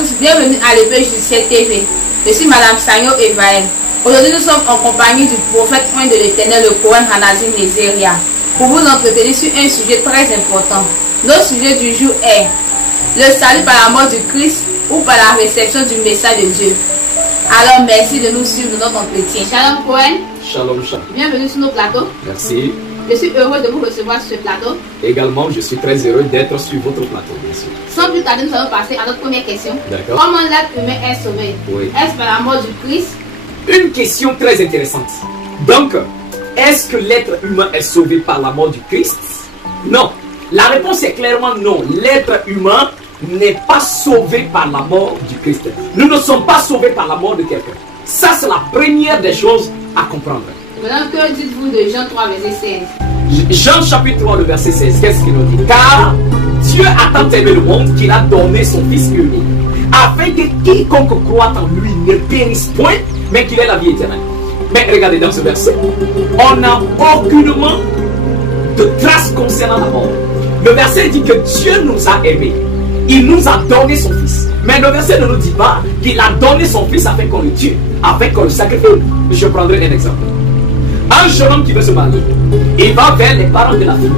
tous, bienvenue à l'épée judiciaire TV. Je suis Madame Sanyo Evaël. Aujourd'hui, nous sommes en compagnie du prophète oint de l'Éternel, le Cohen Hanazim Nezeria, pour vous entretenir sur un sujet très important. Notre sujet du jour est le salut par la mort du Christ ou par la réception du message de Dieu. Alors, merci de nous suivre dans notre entretien. Shalom Cohen. Shalom, shalom. Bienvenue sur nos plateaux. Merci. Je suis heureux de vous recevoir sur ce plateau. Également, je suis très heureux d'être sur votre plateau, bien sûr. Sans plus tarder, nous allons passer à notre première question. D'accord. Comment l'être humain est sauvé? Oui. Est-ce par la mort du Christ? Une question très intéressante. Donc, est-ce que l'être humain est sauvé par la mort du Christ? Non. La réponse est clairement non. L'être humain n'est pas sauvé par la mort du Christ. Nous ne sommes pas sauvés par la mort de quelqu'un. Ça, c'est la première des choses à comprendre. Maintenant, que dites-vous de Jean 3, verset 16? Jean chapitre 3, le verset 16, qu'est-ce qu'il nous dit? Car Dieu a tant aimé le monde qu'il a donné son Fils unique, afin que quiconque croit en lui ne périsse point, mais qu'il ait la vie éternelle. Mais regardez dans ce verset, on n'a aucunement de trace concernant la mort. Le verset dit que Dieu nous a aimés. Il nous a donné son Fils. Mais le verset ne nous dit pas qu'il a donné son Fils afin qu'on le tue, afin qu'on le sacrifie. Je prendrai un exemple. Un jeune homme qui veut se marier, il va vers les parents de la fille.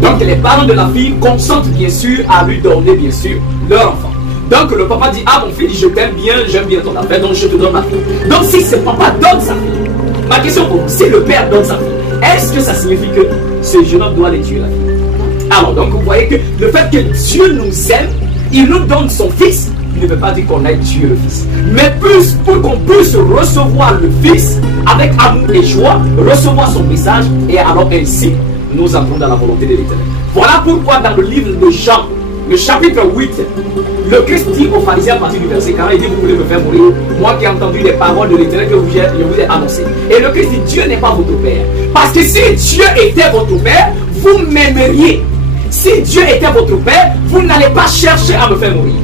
Donc les parents de la fille consentent bien sûr à lui donner bien sûr leur enfant. Donc le papa dit, ah mon fils, je t'aime bien, j'aime bien ton affaire, donc je te donne ma fille. Donc si ce papa donne sa fille, ma question pour vous, si le père donne sa fille, est-ce que ça signifie que ce jeune homme doit aller tuer la fille? Alors donc vous voyez que le fait que Dieu nous aime, il nous donne son Fils, il ne veut pas dire qu'on aille tuer le Fils. Mais plus pour qu'on puisse recevoir le Fils avec amour et joie, recevoir son message, et alors ainsi, nous entrons dans la volonté de l'Éternel. Voilà pourquoi dans le livre de Jean, le chapitre 8, le Christ dit aux pharisiens à partir du verset 40, il dit, vous voulez me faire mourir, moi qui ai entendu les paroles de l'Éternel que je vous ai annoncées. Et le Christ dit, Dieu n'est pas votre Père. Parce que si Dieu était votre Père, vous m'aimeriez. Si Dieu était votre Père, vous n'allez pas chercher à me faire mourir.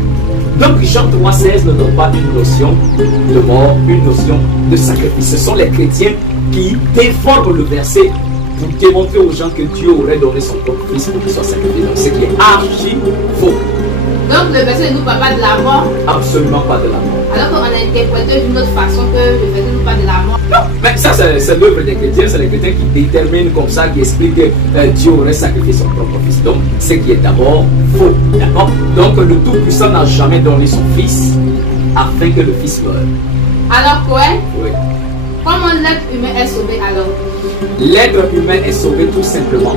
Donc Jean 3,16 ne donne pas une notion de mort, une notion de sacrifice. Ce sont les chrétiens qui déforment le verset pour démontrer aux gens que Dieu aurait donné son propre Fils pour qu'il soit sacrifié. Donc ce qui est archi faux. Donc le verset ne nous parle pas de la mort? Absolument pas de la mort. Alors qu'on a interprété d'une autre façon que le verset ne nous parle de la mort. Non, mais ça c'est l'œuvre des chrétiens, c'est les chrétiens qui déterminent comme ça, qui expliquent que Dieu aurait sacrifié son propre Fils. Donc ce qui est d'abord faux. D'accord? Donc le Tout-Puissant n'a jamais donné son Fils afin que le Fils meure. Alors Cohen, oui. Comment l'être humain est sauvé alors? L'être humain est sauvé tout simplement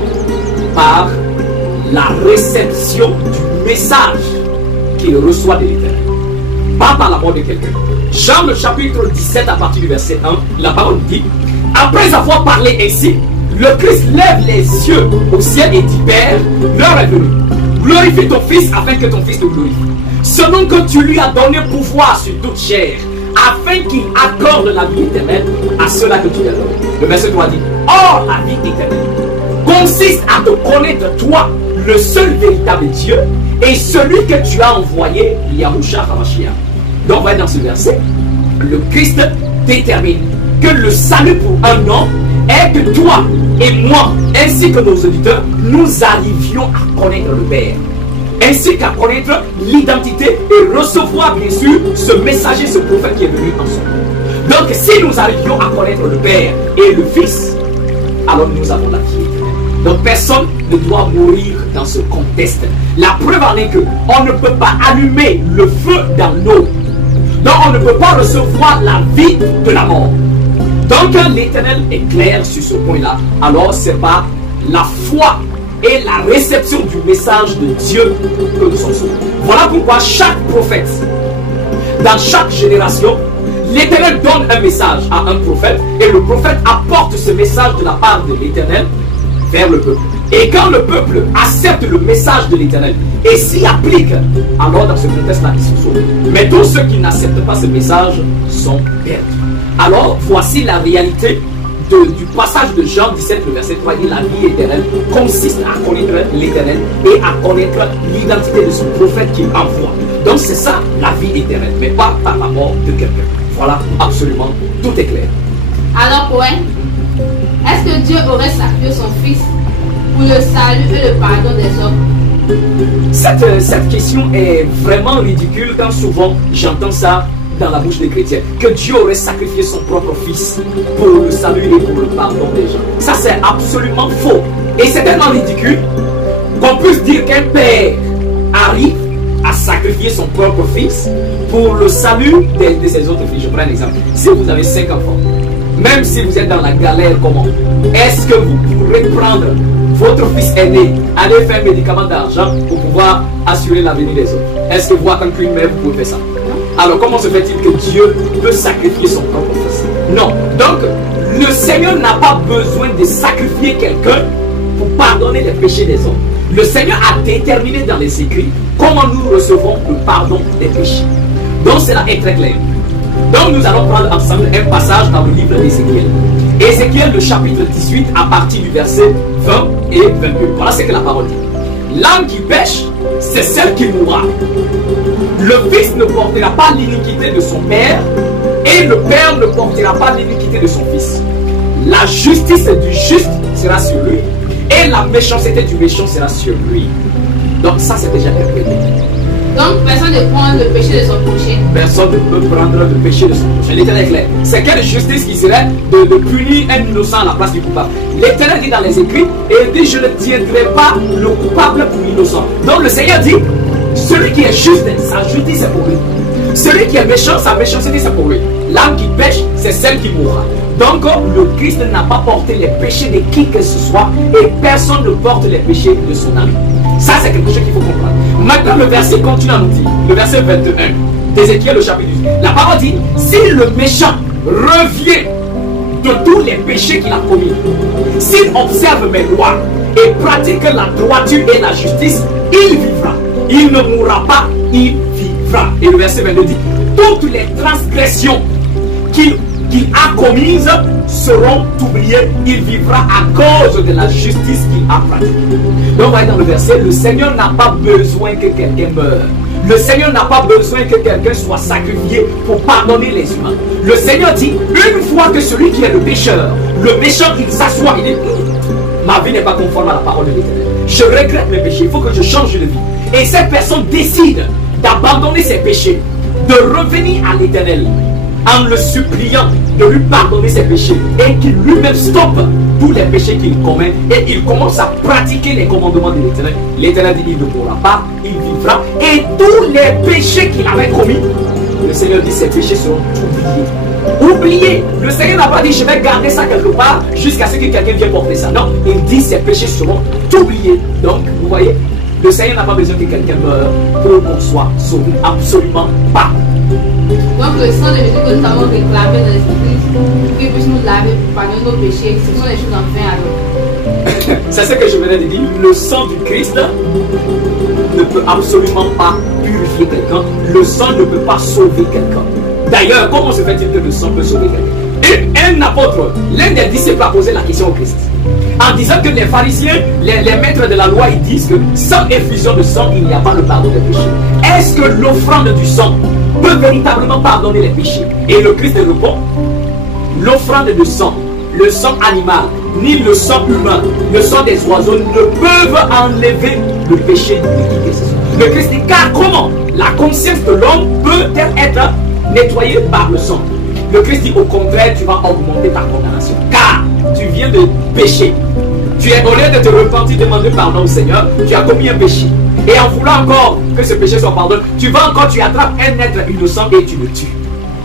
par la réception du message qu'il reçoit de l'Éternel. Pas par la mort de quelqu'un. Jean le chapitre 17 à partir du verset 1, la parole dit, après avoir parlé ainsi, le Christ lève les yeux au ciel et dit, Père, l'heure est venue. Glorifie ton Fils afin que ton Fils te glorifie. Selon que tu lui as donné pouvoir sur toute chair, afin qu'il accorde la vie éternelle à ceux-là que tu as donné. Le verset 3 dit, or la vie éternelle consiste à te connaître toi, le seul véritable Dieu, et celui que tu as envoyé, Yahushua HaMashiach. Donc, on va dans ce verset, le Christ détermine que le salut pour un homme est que toi et moi, ainsi que nos auditeurs, nous arrivions à connaître le Père, ainsi qu'à connaître l'identité et recevoir bien sûr ce messager, ce prophète qui est venu en son nom. Donc, si nous arrivions à connaître le Père et le Fils, alors nous avons la vie éternelle. Donc personne ne doit mourir dans ce contexte. La preuve en est que on ne peut pas allumer le feu dans l'eau. Donc on ne peut pas recevoir la vie de la mort. Donc l'Éternel est clair sur ce point-là. Alors c'est par la foi et la réception du message de Dieu que nous sommes sauvés. Voilà pourquoi chaque prophète, dans chaque génération, l'Éternel donne un message à un prophète et le prophète apporte ce message de la part de l'Éternel vers le peuple. Et quand le peuple accepte le message de l'Éternel et s'y applique, alors dans ce contexte-là, ils sont sauvés. Mais tous ceux qui n'acceptent pas ce message sont perdus. Alors, voici la réalité du passage de Jean 17, le verset 3, dit la vie éternelle consiste à connaître l'Éternel et à connaître l'identité de son prophète qu'il envoie. Donc c'est ça la vie éternelle, mais pas par la mort de quelqu'un. Voilà, absolument, tout est clair. Alors Cohen, est-ce que Dieu aurait sacrifié son Fils pour le salut et le pardon des hommes? Cette question est vraiment ridicule quand souvent j'entends ça dans la bouche des chrétiens, que Dieu aurait sacrifié son propre fils pour le salut et pour le pardon des gens. Ça c'est absolument faux. Et c'est tellement ridicule qu'on puisse dire qu'un père arrive à sacrifier son propre fils pour le salut de ses autres filles. Je prends un exemple. Si vous avez 5 enfants, même si vous êtes dans la galère, comment est-ce que vous pourrez prendre votre fils aîné, aller faire un médicament d'argent pour pouvoir assurer l'avenir des autres? Est-ce que vous, en tant qu'une mère, vous pouvez faire ça? Alors comment se fait-il que Dieu peut sacrifier son propre fils? Non. Donc, le Seigneur n'a pas besoin de sacrifier quelqu'un pour pardonner les péchés des hommes. Le Seigneur a déterminé dans les Écritures comment nous recevons le pardon des péchés. Donc cela est très clair. Donc nous allons prendre ensemble un passage dans le livre d'Ézéchiel. Ézéchiel, le chapitre 18, à partir du verset 20 et 22. Voilà ce que la parole dit. L'âme qui pêche, c'est celle qui mourra. Le fils ne portera pas l'iniquité de son père, et le père ne portera pas l'iniquité de son fils. La justice du juste sera sur lui, et la méchanceté du méchant sera sur lui. Donc ça c'est déjà interprété. Donc personne ne prend le péché de son prochain. Personne ne peut prendre le péché de son prochain. L'Éternel est clair. C'est quelle justice qui serait de punir un innocent à la place du coupable? L'Éternel dit dans les Écrits, et il dit, je ne tiendrai pas le coupable pour innocent. Donc le Seigneur dit, celui qui est juste, sa justice c'est pour lui. Celui qui est méchant, sa méchanceté c'est pour lui. L'âme qui pêche, c'est celle qui mourra. Donc le Christ n'a pas porté les péchés de qui que ce soit, et personne ne porte les péchés de son âme. Ça c'est quelque chose qu'il faut comprendre. Maintenant le verset continue à nous dire, le verset 21 d'Ézéchiel, le chapitre 18. La parole dit, si le méchant revient de tous les péchés qu'il a commis, s'il observe mes lois et pratique la droiture et la justice, il vivra. Il ne mourra pas, il vivra. Et le verset 22 dit, toutes les transgressions qu'il a commises seront oubliées. Il vivra à cause de la justice qu'il a pratiquée. Donc, voyez dans le verset, le Seigneur n'a pas besoin que quelqu'un meure. Le Seigneur n'a pas besoin que quelqu'un soit sacrifié pour pardonner les humains. Le Seigneur dit, une fois que celui qui est le pécheur, le méchant, il s'assoit, il dit, ma vie n'est pas conforme à la parole de l'Éternel. Je regrette mes péchés, il faut que je change de vie. Et cette personne décide d'abandonner ses péchés, de revenir à l'Éternel, en le suppliant de lui pardonner ses péchés et qu'il lui-même stoppe tous les péchés qu'il commet et il commence à pratiquer les commandements de l'Éternel. L'Éternel dit, il ne mourra pas, il vivra, et tous les péchés qu'il avait commis, le Seigneur dit, ces péchés seront oubliés. Oubliés. Le Seigneur n'a pas dit, je vais garder ça quelque part jusqu'à ce que quelqu'un vienne porter ça. Non, il dit, ces péchés seront oubliés. Donc, vous voyez, le Seigneur n'a pas besoin que quelqu'un meure pour qu'on soit sauvé. Absolument pas. Donc le sang de Jésus que nous avons réclamé dans les églises, pour qu'il puisse nous laver pour pardonner nos péchés, ce sont les choses en vain alors. C'est ce que je venais de dire. Le sang du Christ ne peut absolument pas purifier quelqu'un. Le sang ne peut pas sauver quelqu'un. D'ailleurs, comment se fait-il que le sang peut sauver quelqu'un? Et un apôtre, l'un des disciples a posé la question au Christ, en disant que les pharisiens, les maîtres de la loi, ils disent que sans effusion de sang, il n'y a pas le pardon des péchés. Est-ce que l'offrande du sang peut véritablement pardonner les péchés? Et le Christ répond, l'offrande de sang, le sang animal, ni le sang humain, le sang des oiseaux ne peuvent enlever le péché de qui que ce soit. Le Christ dit, car comment la conscience de l'homme peut-elle être nettoyée par le sang? Le Christ dit, au contraire, tu vas augmenter ta condamnation, car tu viens de pécher. Tu es, au lieu de te repentir, demander pardon au Seigneur, tu as commis un péché. Et en voulant encore que ce péché soit pardonné, tu attrapes un être innocent et tu le tues.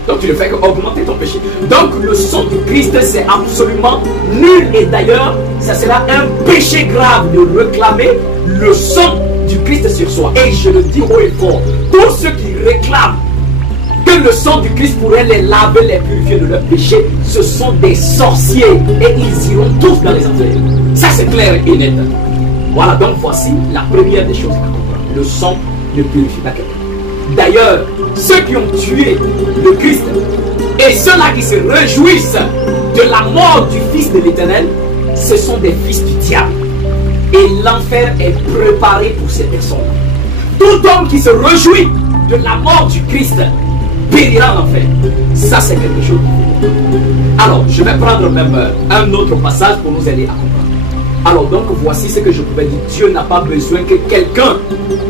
Donc tu ne fais qu'augmenter ton péché. Donc le sang du Christ, c'est absolument nul. Et d'ailleurs, ça sera un péché grave de réclamer le sang du Christ sur soi. Et je le dis haut et fort, tous ceux qui réclament que le sang du Christ pourrait les laver, les purifier de leurs péchés, ce sont des sorciers. Et ils iront tous dans les entrailles. Ça c'est clair et net. Voilà, donc voici la première des choses à comprendre. Le sang ne purifie pas quelqu'un. D'ailleurs, ceux qui ont tué le Christ et ceux-là qui se réjouissent de la mort du Fils de l'Éternel, ce sont des fils du diable. Et l'enfer est préparé pour ces personnes. Tout homme qui se réjouit de la mort du Christ périra en enfer. Ça, c'est quelque chose. Alors, je vais prendre même un autre passage pour nous aider à comprendre. Alors donc voici ce que je pouvais dire. Dieu n'a pas besoin que quelqu'un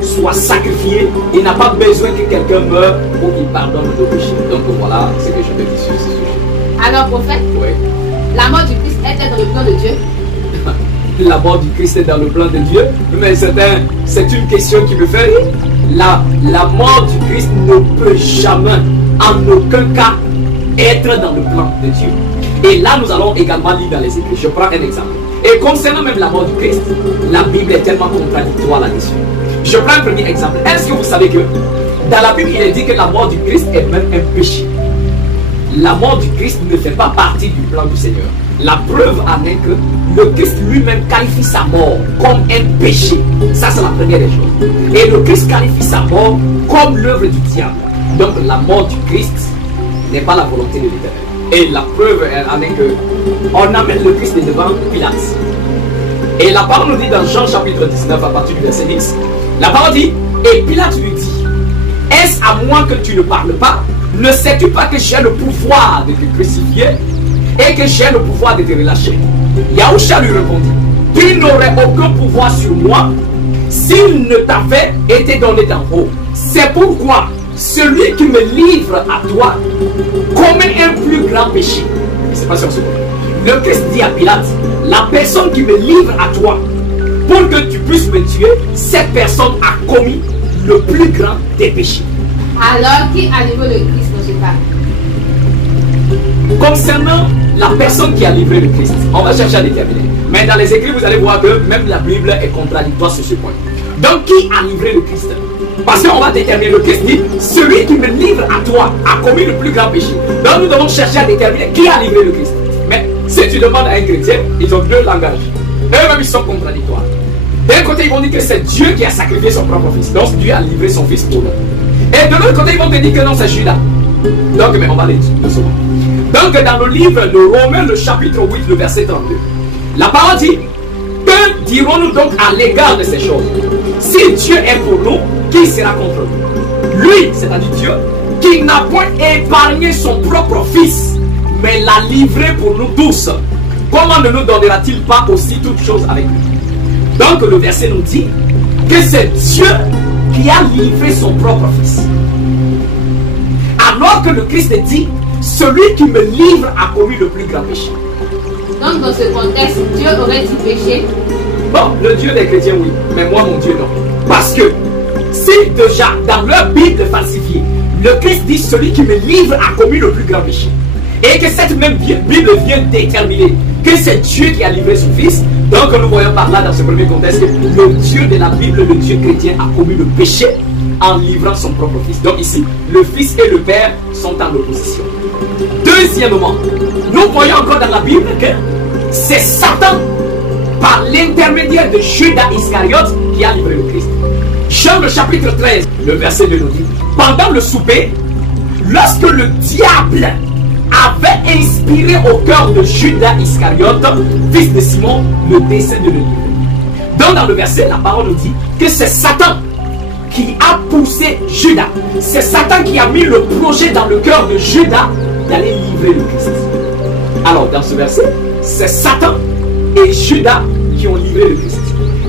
soit sacrifié. Il n'a pas besoin que quelqu'un meure pour qu'il pardonne nos péchés. Donc voilà ce que je peux dire sur ce sujet. Alors prophète, Oui. la mort du Christ était dans le plan de Dieu? La mort du Christ est dans le plan de Dieu. Mais c'est une question qui me fait rire. La mort du Christ ne peut jamais, en aucun cas, être dans le plan de Dieu. Et là, nous allons également lire dans les Écritures. Je prends un exemple. Et concernant même la mort du Christ, la Bible est tellement contradictoire là-dessus. Je prends un premier exemple. Est-ce que vous savez que dans la Bible, il est dit que la mort du Christ est même un péché? La mort du Christ ne fait pas partie du plan du Seigneur. La preuve en est que le Christ lui-même qualifie sa mort comme un péché. Ça, c'est la première des choses. Et le Christ qualifie sa mort comme l'œuvre du diable. Donc, la mort du Christ n'est pas la volonté de l'Éternel. Et la preuve en est que on amène le Christ devant Pilate. Et la parole nous dit dans Jean chapitre 19 à partir du verset 10, la parole dit, et Pilate lui dit, est-ce à moi que tu ne parles pas? Ne sais-tu pas que j'ai le pouvoir de te crucifier et que j'ai le pouvoir de te relâcher? Yahushua lui répondit, tu n'aurais aucun pouvoir sur moi s'il ne t'avait été donné d'en haut. C'est pourquoi celui qui me livre à toi commet un plus grand péché. C'est pas sûr. Le Christ dit à Pilate, la personne qui me livre à toi pour que tu puisses me tuer, cette personne a commis le plus grand des péchés. Alors, qui a livré le Christ dans ce cas? Concernant la personne qui a livré le Christ, on va chercher à déterminer. Mais dans les écrits, vous allez voir que même la Bible est contradictoire sur ce point. Donc, qui a livré le Christ? Parce qu'on va déterminer, le Christ dit, celui qui me livre à toi a commis le plus grand péché. Donc, nous devons chercher à déterminer qui a livré le Christ. Mais si tu demandes à un chrétien, ils ont deux langages. Eux-mêmes, ils sont contradictoires. D'un côté, ils vont dire que c'est Dieu qui a sacrifié son propre fils. Donc, Dieu a livré son fils pour nous. Et de l'autre côté, ils vont te dire que non, c'est Judas. Donc, mais on va les dire doucement. Donc, dans le livre de Romains, le chapitre 8, le verset 32, la parole dit, que dirons-nous donc à l'égard de ces choses? Si Dieu est pour nous, qui sera contre nous? Lui, c'est-à-dire Dieu, qui n'a point épargné son propre fils, mais l'a livré pour nous tous. Comment ne nous donnera-t-il pas aussi toutes choses avec lui? Donc, le verset nous dit que c'est Dieu qui a livré son propre fils. Alors que le Christ dit, celui qui me livre a commis le plus grand péché. Donc dans ce contexte, Dieu aurait-il péché? Bon, le Dieu des chrétiens, oui. Mais moi, mon Dieu, non. Parce que si déjà, dans leur Bible falsifiée, le Christ dit, celui qui me livre a commis le plus grand péché. Et que cette même Bible vient déterminer que c'est Dieu qui a livré son fils. Donc nous voyons par là, dans ce premier contexte, que le Dieu de la Bible, le Dieu chrétien, a commis le péché en livrant son propre fils. Donc ici, le fils et le père sont en opposition. Deuxièmement, nous voyons encore dans la Bible que c'est Satan, par l'intermédiaire de Judas Iscariote, qui a livré le Christ. Jean le chapitre 13, le verset 2 nous dit, pendant le souper, lorsque le diable avait inspiré au cœur de Judas Iscariote, fils de Simon, le dessein de le livrer. Donc dans le verset, la parole nous dit que c'est Satan qui a poussé Judas. C'est Satan qui a mis le projet dans le cœur de Judas d'aller livrer le Christ. Alors dans ce verset, c'est Satan et Judas qui ont livré le Christ.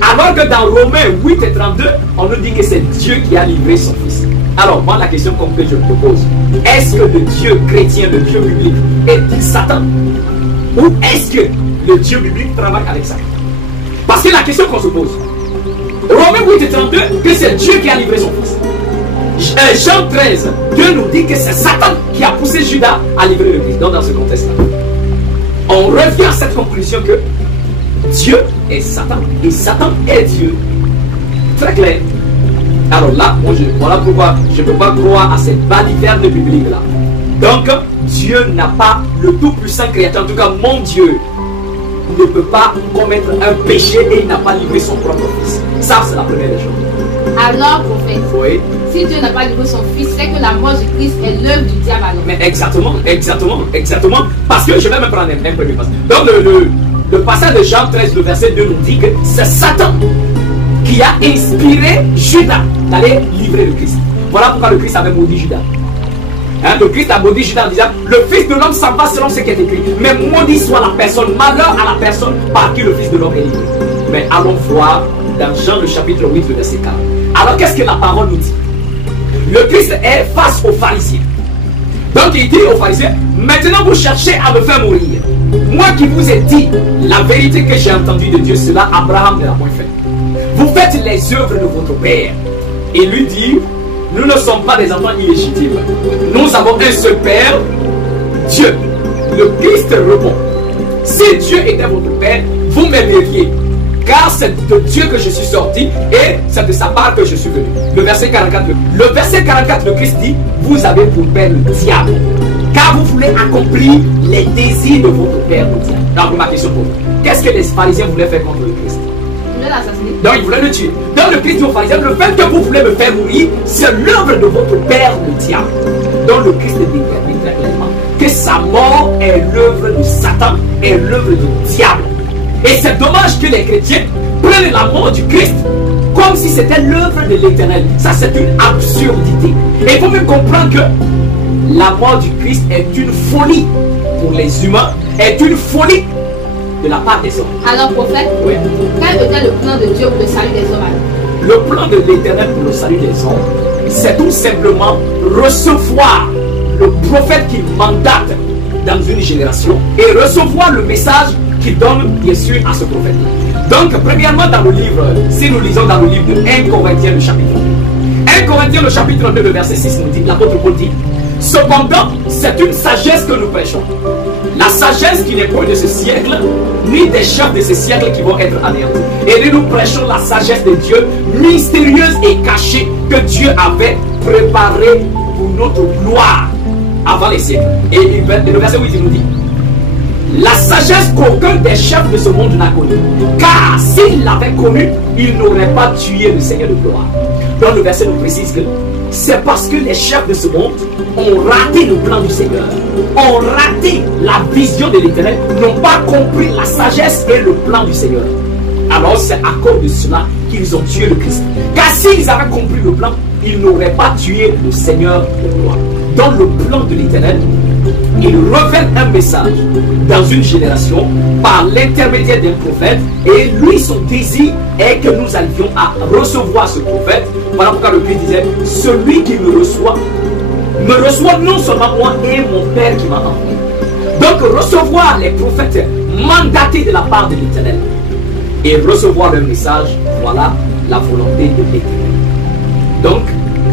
Alors que dans Romains 8 et 32, on nous dit que c'est Dieu qui a livré son fils. Alors moi la question que je me pose, est-ce que le Dieu chrétien, le Dieu biblique, est-il Satan? Ou est-ce que le Dieu biblique travaille avec Satan? Parce que la question qu'on se pose, Romains 8 et 32, que c'est Dieu qui a livré son fils. Jean 13, Dieu nous dit que c'est Satan qui a poussé Judas à livrer le Christ. Donc dans ce contexte-là, on revient à cette conclusion que Dieu est Satan et Satan est Dieu. Très clair. Alors là, voilà pourquoi je ne peux pas croire à cette baliverne biblique-là. Donc, Dieu n'a pas, le tout-puissant créateur, en tout cas mon Dieu, ne peut pas commettre un péché et il n'a pas livré son propre fils. Ça, c'est la première des choses. Alors, prophète, oui. Si Dieu n'a pas livré son fils, c'est que la mort du Christ est l'œuvre du diable alors. Mais exactement. Parce que je vais me prendre un premier passage. Donc, le passage de Jean 13, le verset 2 nous dit que c'est Satan qui a inspiré Judas d'aller livrer le Christ. Voilà pourquoi le Christ avait maudit Judas. Hein, le Christ a maudit Judas en disant, le Fils de l'homme s'en va selon ce qui est écrit. Mais maudit soit la personne, malheur à la personne par qui le Fils de l'homme est livré. Mais allons voir dans Jean le chapitre 8, le verset 40. Alors qu'est-ce que la parole nous dit? Le Christ est face aux pharisiens. Donc il dit aux pharisiens, maintenant vous cherchez à me faire mourir. Moi qui vous ai dit la vérité que j'ai entendue de Dieu, cela Abraham ne l'a point fait. Vous faites les œuvres de votre père. Et lui dit, nous ne sommes pas des enfants illégitimes. Nous avons un seul père, Dieu. Le Christ répond, si Dieu était votre père, vous m'aimeriez. Car c'est de Dieu que je suis sorti et c'est de sa part que je suis venu. Le verset 44, le Christ dit, vous avez pour père le diable. Car vous voulez accomplir les désirs de votre père le diable. Donc ma question pour vous, qu'est-ce que les pharisiens voulaient faire contre le Christ? Ils voulaient l'assassiner. Donc ils voulaient le tuer. Donc le Christ dit aux pharisiens, le fait que vous voulez me faire mourir, c'est l'œuvre de votre père le diable. Donc le Christ détermine très clairement que sa mort est l'œuvre de Satan, est l'œuvre du diable. Et c'est dommage que les chrétiens prennent la mort du Christ comme si c'était l'œuvre de l'Éternel. Ça, c'est une absurdité. Et il faut même comprendre que la mort du Christ est une folie pour les humains, est une folie de la part des hommes. Alors, prophète, Oui. quel était le plan de Dieu pour le salut des hommes alors? Le plan de l'Éternel pour le salut des hommes, c'est tout simplement recevoir le prophète qui mandate dans une génération et recevoir le message qu'il donne bien sûr à ce prophète. Donc premièrement dans le livre, si nous lisons dans le livre de 1 Corinthiens le chapitre 2. 1 Corinthiens le chapitre 2 le verset 6 nous dit, l'apôtre Paul dit, cependant c'est une sagesse que nous prêchons. La sagesse qui n'est point de ce siècle, ni des chefs de ce siècle qui vont être anéantis. Et nous prêchons la sagesse de Dieu, mystérieuse et cachée, que Dieu avait préparée pour notre gloire avant les siècles. Et le verset 8 il nous dit, la sagesse qu'aucun des chefs de ce monde n'a connue. Car s'il l'avait connue, il n'aurait pas tué le Seigneur de gloire. Donc le verset nous précise que c'est parce que les chefs de ce monde ont raté le plan du Seigneur, ont raté la vision de l'Éternel, n'ont pas compris la sagesse et le plan du Seigneur. Alors c'est à cause de cela qu'ils ont tué le Christ. Car s'ils avaient compris le plan, ils n'auraient pas tué le Seigneur de gloire. Dans le plan de l'Éternel, il révèle un message dans une génération par l'intermédiaire d'un prophète, et lui son désir est que nous allions à recevoir ce prophète. Voilà pourquoi le Christ disait, celui qui me reçoit non seulement moi et mon Père qui m'a envoyé. Donc recevoir les prophètes mandatés de la part de l'Éternel et recevoir le message, voilà la volonté de l'Éternel. Donc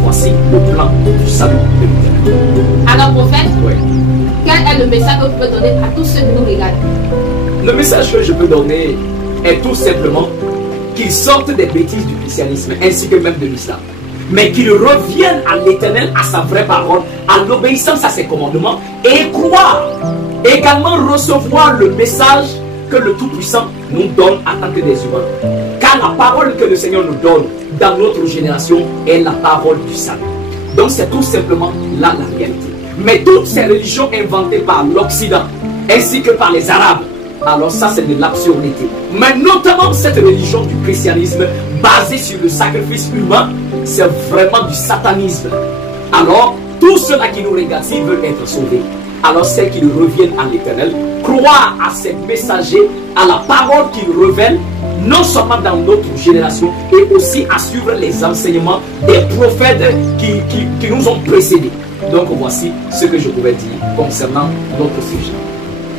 voici le plan du salut de l'Éternel. Alors prophète, Oui. quel est le message que vous pouvez donner à tous ceux qui nous regardent? Le message que je peux donner est tout simplement qu'ils sortent des bêtises du christianisme ainsi que même de l'islam, mais qu'ils reviennent à l'Éternel, à sa vraie parole, à l'obéissance à ses commandements, et croire, également recevoir le message que le Tout-Puissant nous donne en tant que des humains. Car la parole que le Seigneur nous donne dans notre génération est la parole du salut. Donc c'est tout simplement là la réalité. Mais toutes ces religions inventées par l'Occident ainsi que par les Arabes, alors ça c'est de l'absurdité. Mais notamment cette religion du christianisme basée sur le sacrifice humain, c'est vraiment du satanisme. Alors tous ceux-là qui nous regardent, s'ils veulent être sauvés, alors c'est qu'ils reviennent à l'Éternel, croire à ces messagers, à la parole qu'ils révèlent, non seulement dans notre génération, et aussi à suivre les enseignements des prophètes qui nous ont précédés. Donc voici ce que je pouvais dire concernant notre sujet.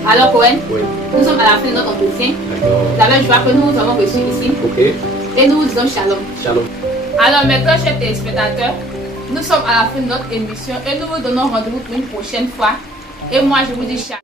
Alors Cohen, Oui. nous sommes à la fin de notre entretien. D'accord. La même joie que nous avons reçu ici. Ok. Et nous vous disons shalom. Shalom. Alors maintenant, chers téléspectateurs, nous sommes à la fin de notre émission et nous vous donnons rendez-vous pour une prochaine fois. Et moi, je vous dis shalom.